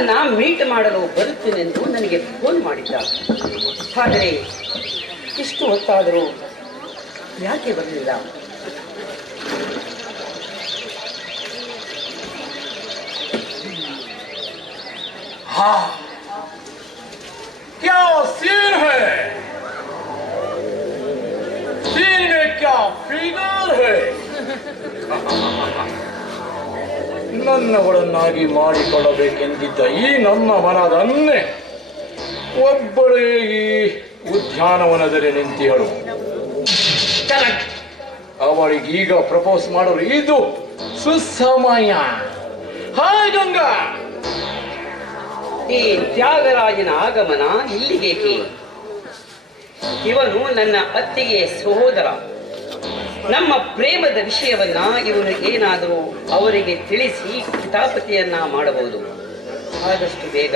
ನನ್ನನ್ನ ಮೀಟ್ ಮಾಡಲು ಬರುತ್ತೇನೆಂದು ನನಗೆ ಫೋನ್ ಮಾಡಿದ್ದ ಆದರೆ ಇಷ್ಟು ಹೊತ್ತಾದರೂ ಯಾಕೆ ಬರಲಿಲ್ಲ हाँ क्या सीन है सीन में क्या फिगर है ನನ್ನವಳನ್ನಾಗಿ ಮಾಡಿಕೊಳ್ಳಬೇಕೆಂದಿದ್ದ ಈ ನನ್ನ ಮನದನ್ನೇ ಒಬ್ಬಳೇ ಈ ಉದ್ಯಾನವನದಲ್ಲಿ ನಿಂತಿಹಳು. ಅವಳಿಗೀಗ ಪ್ರಪೋಸ್ ಮಾಡಲು ಇದು ಸುಸಮಯ. ಹಾಯ್ ಗಂಗಾ! ಈ ತ್ಯಾಗರಾಜನ ಆಗಮನ ಇಲ್ಲಿಗೇಕೆ? ಇವನು ನನ್ನ ಅತ್ತಿಗೆ ಸಹೋದರ. ನಮ್ಮ ಪ್ರೇಮದ ವಿಷಯವನ್ನ ಇವನು ಏನಾದರೂ ಅವರಿಗೆ ತಿಳಿಸಿ ಕಿತಾಪತಿಯನ್ನ ಮಾಡಬಹುದು. ಆದಷ್ಟು ಬೇಗ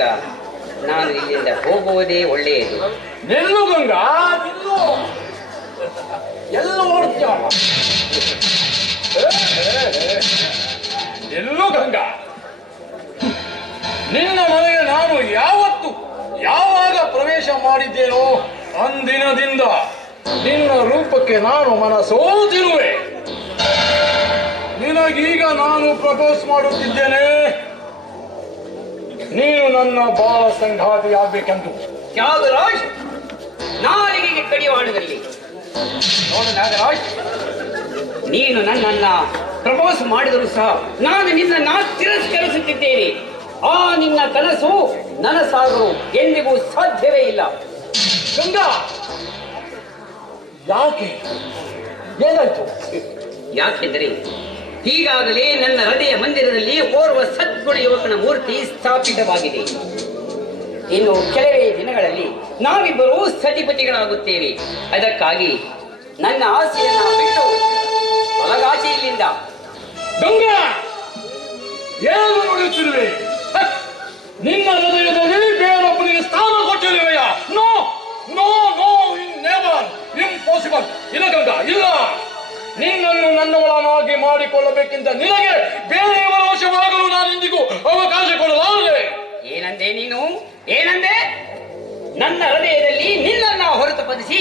ನಾನು ಇಲ್ಲಿಂದ ಹೋಗುವುದೇ ಒಳ್ಳೆಯದು. ನಿಲ್ಲು ಗಂಗಾ, ನಿಲ್ಲು. ಎಲ್ಲ ನಿಲ್ಲು ಗಂಗಾ. ನಿನ್ನ ಮನೆಗೆ ನಾನು ಯಾವತ್ತು ಯಾವಾಗ ಪ್ರವೇಶ ಮಾಡಿದ್ದೇನೋ ಅಂದಿನದಿಂದ ನಿನ್ನ ರೂಪಕ್ಕೆ ನಾನು ಮನಸೋತಿರುವೆ ನಿನಗೀಗ ನಾನು ಪ್ರಪೋಸ್ ಮಾಡುತ್ತಿದ್ದೇನೆ. ನೀನು ನನ್ನ ಬಾಲ ಸಂಘಾತಿ ಆಗ್ಬೇಕೆಂದು ತ್ಯಾಗರಾಜ್ ನಾಲಿಗೆಗೆ ಕಡಿವಾಣದಲ್ಲಿ ನೋಡು ನಾಗರಾಜ್, ನೀನು ನನ್ನನ್ನ ಪ್ರಪೋಸ್ ಮಾಡಿದರೂ ಸಹ ನಾನು ನಿನ್ನ ತಿರಸ್ಕರಿಸುತ್ತಿದ್ದೇನೆ. ಆ ನಿನ್ನ ಕನಸು ನನಸಾಗಲು ಎಂದಿಗೂ ಸಾಧ್ಯವೇ ಇಲ್ಲ. ಗಂಗಾ! ಯಾಕೆ? ಏನಾಯ್ತು? ಯಾಕೆಂದರೆ ಈಗಾಗಲೇ ನನ್ನ ಹೃದಯ ಮಂದಿರದಲ್ಲಿ ಓರ್ವ ಸದ್ಗುಣ ಯುವಕನ ಮೂರ್ತಿ ಸ್ಥಾಪಿತವಾಗಿದೆ. ಇನ್ನು ಕೆಲವೇ ದಿನಗಳಲ್ಲಿ ನಾವಿಬ್ಬರೂ ಸತಿಪತಿಗಳಾಗುತ್ತೇವೆ. ಅದಕ್ಕಾಗಿ ನನ್ನ ಆಸೆಯನ್ನು ಬಿಟ್ಟು ಒಳಗಾಚೆ ಇಲ್ಲಿಂದ ಗಂಗಾ! ಏನು ನೋಡುತ್ತಿರುವೆ ಇಂಪಾಸಿಬಲ್ ಇಲ್ಲ ಗಂಗ ಇಲ್ಲ. ನಿನ್ನನ್ನು ನನ್ನವಳನಾಗಿ ಮಾಡಿಕೊಳ್ಳಬೇಕೆಂದ ನಿನಗೆ ಬೇರೆಯವರ ವಶವಾಗಲು ನಾನು ಇಂದಿಗೂ ಅವಕಾಶ ಕೊಡಲಾರೆ ಏನಂದೆ ನೀನು? ಏನಂದೆ? ನನ್ನ ಹೃದಯದಲ್ಲಿ ನಿನ್ನನ್ನ ಹೊರತುಪಡಿಸಿ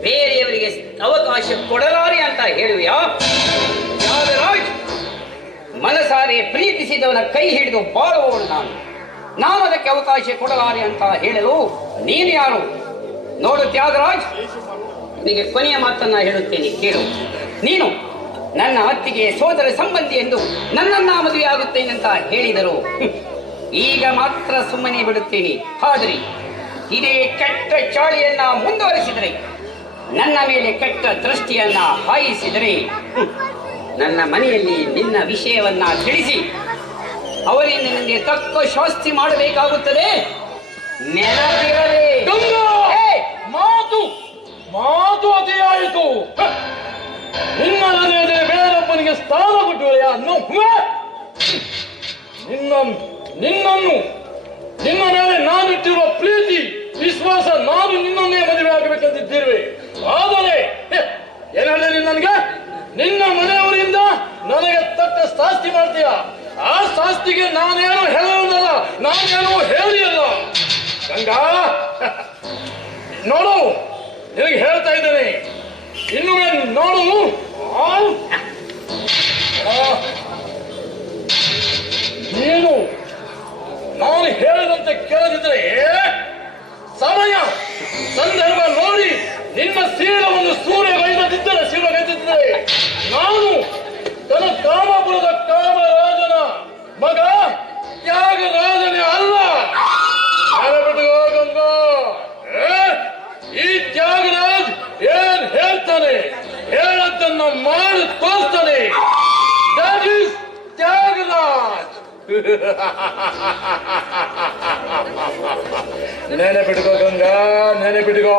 ಬೇರೆಯವರಿಗೆ ಅವಕಾಶ ಕೊಡಲಾರೆ ಅಂತ ಹೇಳುವೆಯಾ? ಮನಸಾರೆ ಪ್ರೀತಿಸಿದವನ ಕೈ ಹಿಡಿದು ಬಾಳುವವನು ನಾನು. ನಾನು ಅದಕ್ಕೆ ಅವಕಾಶ ಕೊಡಲಾರೆ ಅಂತ ಹೇಳಲು ನೀನು ಯಾರು? ನೋಡು ತ್ಯಾಗರಾಜ್ ನಿನಗೆ ಕೊನೆಯ ಮಾತನ್ನ ಹೇಳುತ್ತೇನೆ ಕೇಳು. ನೀನು ನನ್ನ ಅತ್ತಿಗೆ ಸೋದರ ಸಂಬಂಧಿ ಎಂದು ನನ್ನನ್ನ ಮದುವೆ ಆಗುತ್ತೇನೆ ಅಂತ ಹೇಳಿದರು. ಈಗ ಮಾತ್ರ ಸುಮ್ಮನೆ ಬಿಡುತ್ತೇನೆ. ಆದರೆ ಇದೇ ಕೆಟ್ಟ ಚಾಳಿಯನ್ನ ಮುಂದುವರಿಸಿದರೆ ನನ್ನ ಮೇಲೆ ಕೆಟ್ಟ ದೃಷ್ಟಿಯನ್ನ ಹಾಯಿಸಿದರೆ ನನ್ನ ಮನೆಯಲ್ಲಿ ನಿನ್ನ ವಿಷಯವನ್ನ ತಿಳಿಸಿ ಅವರಿಂದ ನಿನಗೆ ತಕ್ಕ ಶಾಸ್ತಿ ಮಾಡಬೇಕಾಗುತ್ತದೆ. ಏಯ್! ಮಾತು! ಮಾತು ಅತಿಯಾಯಿತು! ನಿನ್ನ ಹೃದಯದಲ್ಲಿ ಬೇರೊಬ್ಬನಿಗೆ ಸ್ಥಾನ ಕೊಟ್ಟುವೆಯಾ ನೋ ನಿನ್ನ ನಿನ್ನನ್ನು ನಿನ್ನ ಮೇಲೆ ನಾನಿಟ್ಟಿರುವ ಪ್ರೀತಿ ವಿಶ್ವಾಸ ನಾನು ನಿನ್ನನ್ನೇ ಮದುವೆ ಆಗಬೇಕಂತಿದ್ದೇವೆ ಆದರೆ ಹೆ, ಏನ್ ಹೇಳಿ ನನಗೆ? ನಿನ್ನ ಮನೆಯವರಿಂದ ನನಗೆ ತಕ್ಕ ಶಾಸ್ತಿ ಮಾಡ್ತೀಯ? ಆ ಶಾಸ್ತಿಗೆ ನಾನೇನು ಹೇಳೋದಲ್ಲ ನಾನೇನು ಹೇಳಿಯಲ್ಲ. ಗಂಗಾ. ನೋಡು. ನಿನಗೆ ಹೇಳ್ತಾ ಇದ್ದೇನೆ. ಇನ್ನು ನೋಡು ನೀನು ನಾನು ಹೇಳಿದಂತೆ ಕೇಳದಿದ್ರೆ ಸಮಯ ಸಂದರ್ಭ ನೋಡಿ ನಿನ್ನ ಶೀಲವನ್ನು ಶೀಲ ಶಿವಗೈದಿದ್ದರೆ ನಾನು ತನ್ನ ಕಾಮಪುರದ ಕಾಮರಾಜನ ಮಗ ತ್ಯಾಗರಾಜನೇ ಅಲ್ಲ ನೆನಪಿಟ್ಟುಕೋ ಗಂಗಾ ಏ? ಈ ತ್ಯಾಗರಾಜ್ ಏನ್ ಹೇಳ್ತಾನೆ. ಹೇಳದ್ದನ್ನ ಮಾಡಿ ತೋರ್ತಾನೆ ದಟ್ ಈಸ್ ತ್ಯಾಗರಾಜ್ ನೆನಪಿಟ್ಕೋ ಗಂಗಾ ನೆನಪಿಟ್ಕೋ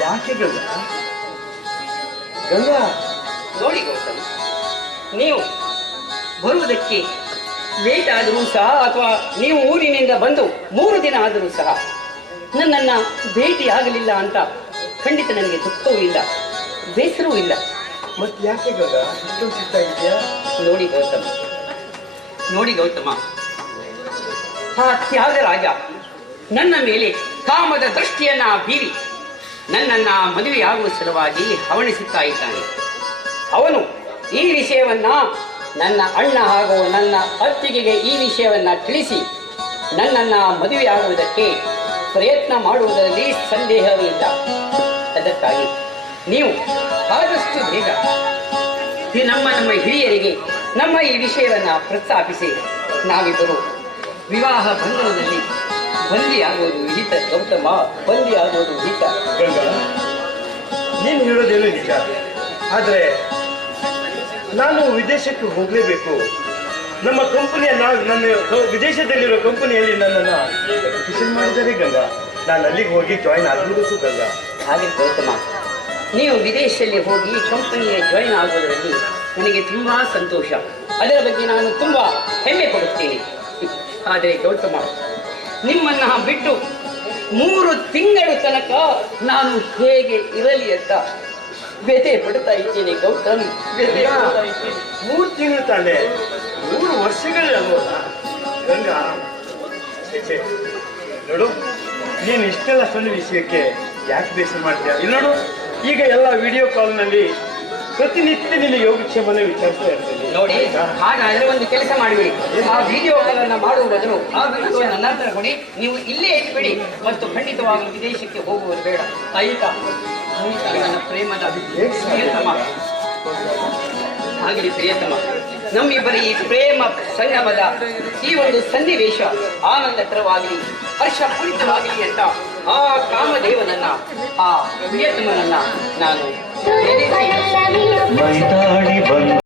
ಯಾಕೆ ಗಂಗಾ? ಗಂಗಾ ನೋಡಿ ಗೌತಮ್ ನೀವು ಬರುವುದಕ್ಕೆ ಲೇಟ್ ಆದರೂ ಸಹ ಅಥವಾ ನೀವು ಊರಿನಿಂದ ಬಂದು ಮೂರು ದಿನ ಆದರೂ ಸಹ ನನ್ನನ್ನು ಭೇಟಿ ಆಗಲಿಲ್ಲ ಅಂತ ಖಂಡಿತ ನನಗೆ ದುಃಖವೂ ಇಲ್ಲ ಬೇಸರವೂ ಇಲ್ಲ. ಮತ್ತೆ ಯಾಕೆ ಗಂಗಾ? ಇದೆಯಾ? ನೋಡಿ ಗೌತಮ ನೋಡಿ ಗೌತಮ ಆ ತ್ಯಾಗರಾಜ ನನ್ನ ಮೇಲೆ ಕಾಮದ ದೃಷ್ಟಿಯನ್ನ ಬೀರಿ ನನ್ನನ್ನ ಮದುವೆಯಾಗುವ ಸಲುವಾಗಿ ಹವಣಿಸುತ್ತಾ ಇದ್ದಾನೆ. ಅವನು ಈ ವಿಷಯವನ್ನ ನನ್ನ ಅಣ್ಣ ಹಾಗೂ ನನ್ನ ಅತ್ತಿಗೆಗೆ ಈ ವಿಷಯವನ್ನ ತಿಳಿಸಿ ನನ್ನನ್ನ ಮದುವೆಯಾಗುವುದಕ್ಕೆ ಪ್ರಯತ್ನ ಮಾಡುವುದರಲ್ಲಿ ಸಂದೇಹವೇ ಇಲ್ಲ. ಅದಕ್ಕಾಗಿ ನೀವು ಆದಷ್ಟು ಬೇಗ ನಮ್ಮ ನಮ್ಮ ಹಿರಿಯರಿಗೆ ನಮ್ಮ ಈ ವಿಷಯವನ್ನ ಪ್ರಸ್ತಾಪಿಸಿ. ನಾವಿಬ್ಬರು ವಿವಾಹ ಬಂಧನದಲ್ಲಿ ಬಂದಿಯಾಗುವುದು ಹಿತ ಗೌತಮ ಬಂದಿಯಾಗುವುದು ಹಿತ. ಗಂಗಾ ನೀನು ಹೇಳೋದೇನು ನಿಜ? ಆದರೆ ನಾನು ವಿದೇಶಕ್ಕೆ ಹೋಗಲೇಬೇಕು. ನಮ್ಮ ಕಂಪನಿಯ ನನ್ನ ಕ- ವಿದೇಶದಲ್ಲಿರೋ ಕಂಪನಿಯಲ್ಲಿ ನನ್ನನ್ನು ಅಪ್ಲಿಕೇಶನ್ ಮಾಡಿದ್ದಾರೆ ಗಂಗಾ. ನಾನು ಅಲ್ಲಿಗೆ ಹೋಗಿ ಜಾಯಿನ್ ಆಗಬಹುದು ಗಂಗಾ. ಹಾಗೆ ಗೌತಮ ನೀವು ವಿದೇಶದಲ್ಲಿ ಹೋಗಿ ಕಂಪನಿಗೆ ಜಾಯಿನ್ ಆಗೋದರಲ್ಲಿ ನನಗೆ ತುಂಬಾ ಸಂತೋಷ. ಅದರ ಬಗ್ಗೆ ನಾನು ತುಂಬಾ ಹೆಮ್ಮೆ ಪಡುತ್ತೇನೆ. ಆದರೆ ಗೌತಮ ನಿಮ್ಮನ್ನ ಬಿಟ್ಟು ಮೂರು ತಿಂಗಳು ತನಕ ನಾನು ಹೇಗೆ ಇರಲಿ ಅಂತ ವ್ಯಥೆ ಪಡ್ತಾ ಇದ್ದೀನಿ ಗೌತಮ್. ವ್ಯಥೆ ಪಡ್ತಾ ಇದ್ದೀನಿ. ಮೂರು ತಿಂಗಳು ತಾನೆ? ಮೂರು ವರ್ಷಗಳು ಗಂಗಾ. ನೋಡು ನೀನು ಇಷ್ಟೆಲ್ಲ ಸಣ್ಣ ವಿಷಯಕ್ಕೆ ಯಾಕೆ ಬೇಸರ ಮಾಡ್ತೀಯ? ಇಲ್ಲಿ ನೋಡು ಈಗ ಎಲ್ಲ ವಿಡಿಯೋ ಕಾಲ್ನಲ್ಲಿ ಪ್ರತಿನಿತ್ಯ ನಿನ್ನ ಯೋಗಕ್ಷೇಮನ ವಿಚಾರಿಸ್ತಾ ಇರ್ತೀನಿ. ನೋಡಿ ಹಾಗಾದ್ರೆ ಒಂದು ಕೆಲಸ ಮಾಡಿಬಿಡಿ. ಆ ವಿಡಿಯೋಗಳನ್ನ ಮಾಡುವುದಾದ್ರು ಆ ಆ ನನ್ನ ಹತ್ರ ಕೊಡಿ. ನೀವು ಇಲ್ಲೇ ಇಟ್ಬಿಡಿ. ಮತ್ತು ಖಂಡಿತವಾಗಲೂ ವಿದೇಶಕ್ಕೆ ಹೋಗುವುದು ಬೇಡ. ಆಯಿತಾ ನನ್ನ ಪ್ರೇಮದ ಪ್ರಿಯತಮ. ಆಗಲಿ ಪ್ರಿಯತಮ. ನಮ್ಮಿಬ್ಬರ ಈ ಪ್ರೇಮ ಸಂಗಮದ ಈ ಒಂದು ಸನ್ನಿವೇಶ ಆನಂದಕರವಾಗಲಿ, ಹರ್ಷಪೂರಿತವಾಗಲಿ ಅಂತ ಆ ಕಾಮದೇವನನ್ನ, ಆ ಪ್ರಿಯತಮನನ್ನ ನಾನು வைதாடி வந்த